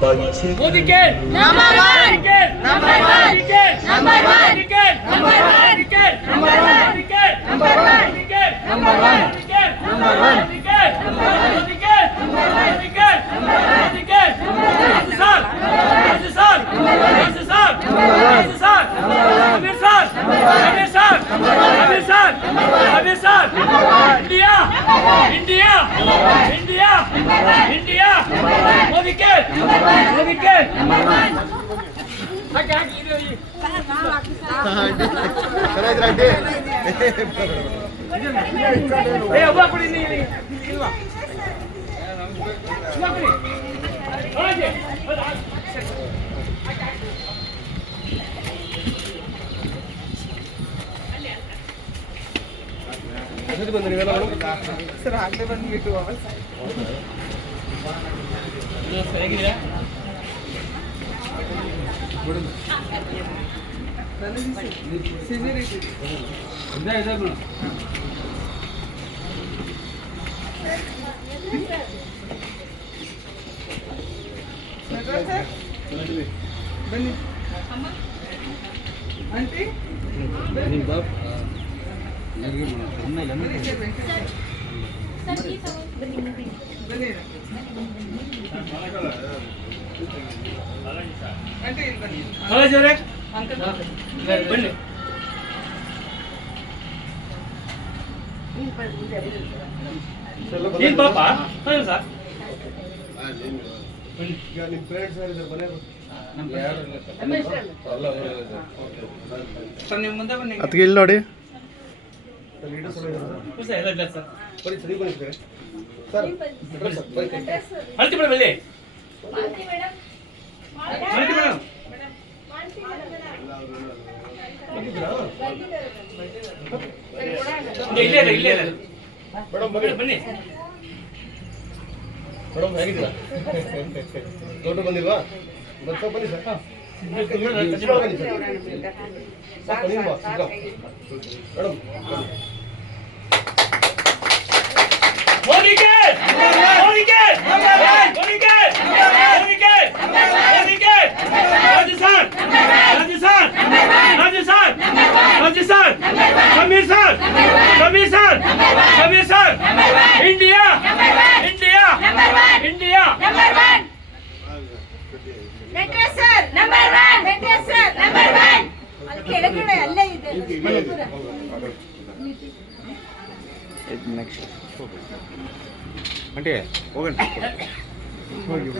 मोदी के number 1 number 1 number 1 number 1 number 1 number 1 number 1 number 1 India India India India Modi के hockey hockey ಏ ಒಬ್ಬ ಕೊಡಿ ನೀನು ಇಲ್ವಾ ಒಬ್ಬ ಕೊಡಿ ಹೋಗಿ ಎಲ್ಲಿ ಬಂದ್ರಿ ನೀವೆಲ್ಲ ಸರ್ ಆಗಲೇ ಬಂದ್ಬಿಟ್ಟು ವಾಪಸ್ ಹೇಗಿದ್ದೀರಾ ಬನ್ನಿ ಆಂಟಿ ಬನ್ನಿ ನೀನ್ ಪಾಪ ಸರ್ ಈಗ ನಿಮ್ಮ ಫ್ರೆಂಡ್ಸ್ ಯಾರಿದ್ದಾರೆ ಮನೆ ನೀವು ಮುಂದೆ ಬನ್ನಿ ಅದಕ್ಕೆ ಇಲ್ಲಿ ನೋಡಿ ಅಳ್ತಿ ಮೇಡಮ್ ಇಲ್ಲಿ ಇಲ್ಲೇ ಮೇಡಮ್ ಬನ್ನಿ ಮೇಡಮ್ ಹೇಗಿದ್ದೀರಾ ತೋಟ ಬಂದಿಲ್ವಾ ಬನ್ನಿ ಸರ್ ಮೇಡಮ್ मोदी के मोदी के मोदी के मोदी के मोदी के Rajasthan Rajasthan Rajasthan Rajasthan Sameer sir Sameer sir Sameer sir India India India number 1 Venkatesh sir number 1 Venkatesh sir number 1 ಅಲ್ಲಿ ಕೆಳಗಡೆ ಅಲ್ಲೇ ಇದೆ ನೆಕ್ಸ್ಟ್ అంటే ಹೋಗಂడి ಹೋಗಿ